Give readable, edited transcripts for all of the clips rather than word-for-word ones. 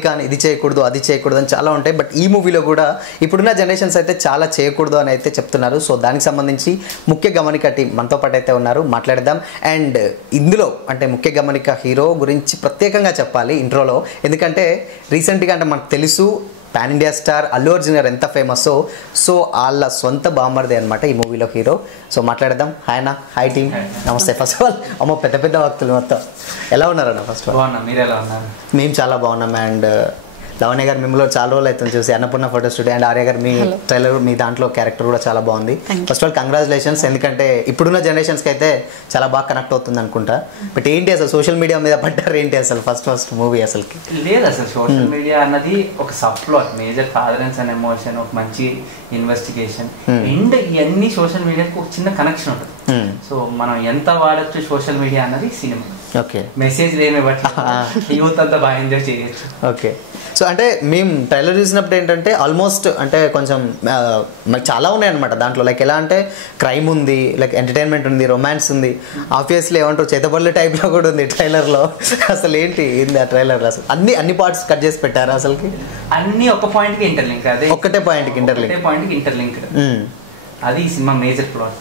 కానీ ఇది చేయకూడదు అది చేయకూడదు అని చాలా ఉంటాయి. బట్ ఈ మూవీలో కూడా ఇప్పుడున్న జనరేషన్స్ అయితే చాలా చేయకూడదు అని అయితే చెప్తున్నారు. సో దానికి సంబంధించి ముఖ్య గమనిక టీం మనతో పాటు అయితే ఉన్నారు, మాట్లాడదాం. అండ్ ఇందులో అంటే ముఖ్య గమనిక హీరో గురించి ప్రత్యేకంగా చెప్పాలి ఇంట్రోలో, ఎందుకంటే రీసెంట్గా అంటే మనకు తెలుసు pan India star Allu Arjun గారు ఎంత ఫేమస్సో, సో వాళ్ళ సొంత బామ్మర్దే అనమాట ఈ మూవీలో హీరో. సో మాట్లాడదాం. హాయ్ అన్న, హాయ్ టీమ్, నమస్తే. ఫస్ట్ ఆఫ్ ఆల్ అమ్మ పెద్ద పెద్ద భక్తులు మొత్తం ఎలా ఉన్నారన్న? ఫస్ట్ ఆఫ్ ఆల్ మీరు ఎలా ఉన్నారు? మేము చాలా బాగున్నాం. అండ్ లవణ్య గారు మిమ్మల్ని చాలా రోజులు అవుతుంది చూసి, Annapurna photo studio. And Arya గారు మీ ట్రైలర్, మీ దాంట్లో క్యారెక్టర్ కూడా చాలా బాగుంది. ఫస్ట్ ఆఫ్ ఆల్ కంగ్రాచులేషన్స్, ఎందుకంటే ఇప్పుడున్న జనరేషన్స్కి అయితే చాలా బాగా కనెక్ట్ అవుతుంది అనుకుంటా. బట్ ఏంటి అసలు సోషల్ మీడియా మీద పడ్డారు ఏంటి అసలు ఫస్ట్ మూవీ అసలుకి? లేదు, అసలు సోషల్ మీడియా అన్నది ఒక సబ్ ప్లాట్, మేజర్ ఫాదరెన్స్ అండ్ ఎమోషన్, ఒక మంచి ఇన్వెస్టిగేషన్ అండ్ ఇవన్నీ సోషల్ మీడియాకి ఒక చిన్న కనెక్షన్ ఉంటుంది. సో మనం ఎంత వాడచ్చు సోషల్ మీడియా అన్నది సినిమా. ఓకే, మెసేజ్ ఏమి యూత్ అంతా బాగా ఎంజాయ్ చేయొచ్చు. ఓకే. సో అంటే మేము ట్రైలర్ చూసినప్పుడు ఏంటంటే ఆల్మోస్ట్ అంటే కొంచెం మాకు చాలా ఉన్నాయన్నమాట దాంట్లో. లైక్ ఎలా అంటే క్రైమ్ ఉంది, లైక్ ఎంటర్టైన్మెంట్ ఉంది, రొమాన్స్ ఉంది, ఆబ్వియస్లీ ఏమంటారు చేతబడుల టైప్లో కూడా ఉంది ట్రైలర్లో. అసలు ఏంటి ఆ ట్రైలర్లో అసలు అన్ని పార్ట్స్ కట్ చేసి పెట్టారు అసలుకి? అన్ని ఒక పాయింట్కి ఇంటర్లింక్, అదే ఒక్కటే పాయింట్కి ఇంటర్లింక్. అది ఈ cinema major plot.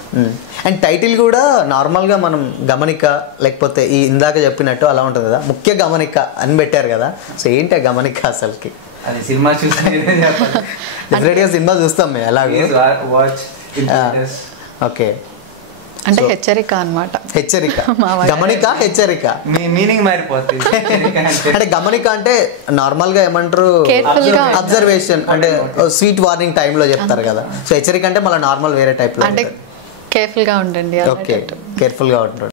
And title కూడా నార్మల్గా మనం గమనిక, లేకపోతే ఈ ఇందాక చెప్పినట్టు అలా ఉంటుంది కదా, ముఖ్య గమనిక అని పెట్టారు కదా. సో ఏంటి ఆ గమనిక అసలుకి? అది సినిమా చూస్తే డెఫినెట్గా సినిమా చూస్తాం మేము అలాగే. ఓకే, అంటే హెచ్చరిక అన్నమాట. హెచ్చరిక, గమనిక, హెచ్చరిక మీనింగ్ మారిపోతుంది. అంటే గమనిక అంటే నార్మల్ గా ఏమంటారు అబ్జర్వేషన్, అంటే స్వీట్ వార్నింగ్ టైంలో చెప్తారు కదా. సో హెచ్చరిక అంటే మళ్ళీ నార్మల్ వేరే టైప్ లో, అంటే కేర్ఫుల్ గా ఉండండి. ఓకే, కేర్ఫుల్ గా ఉండండి.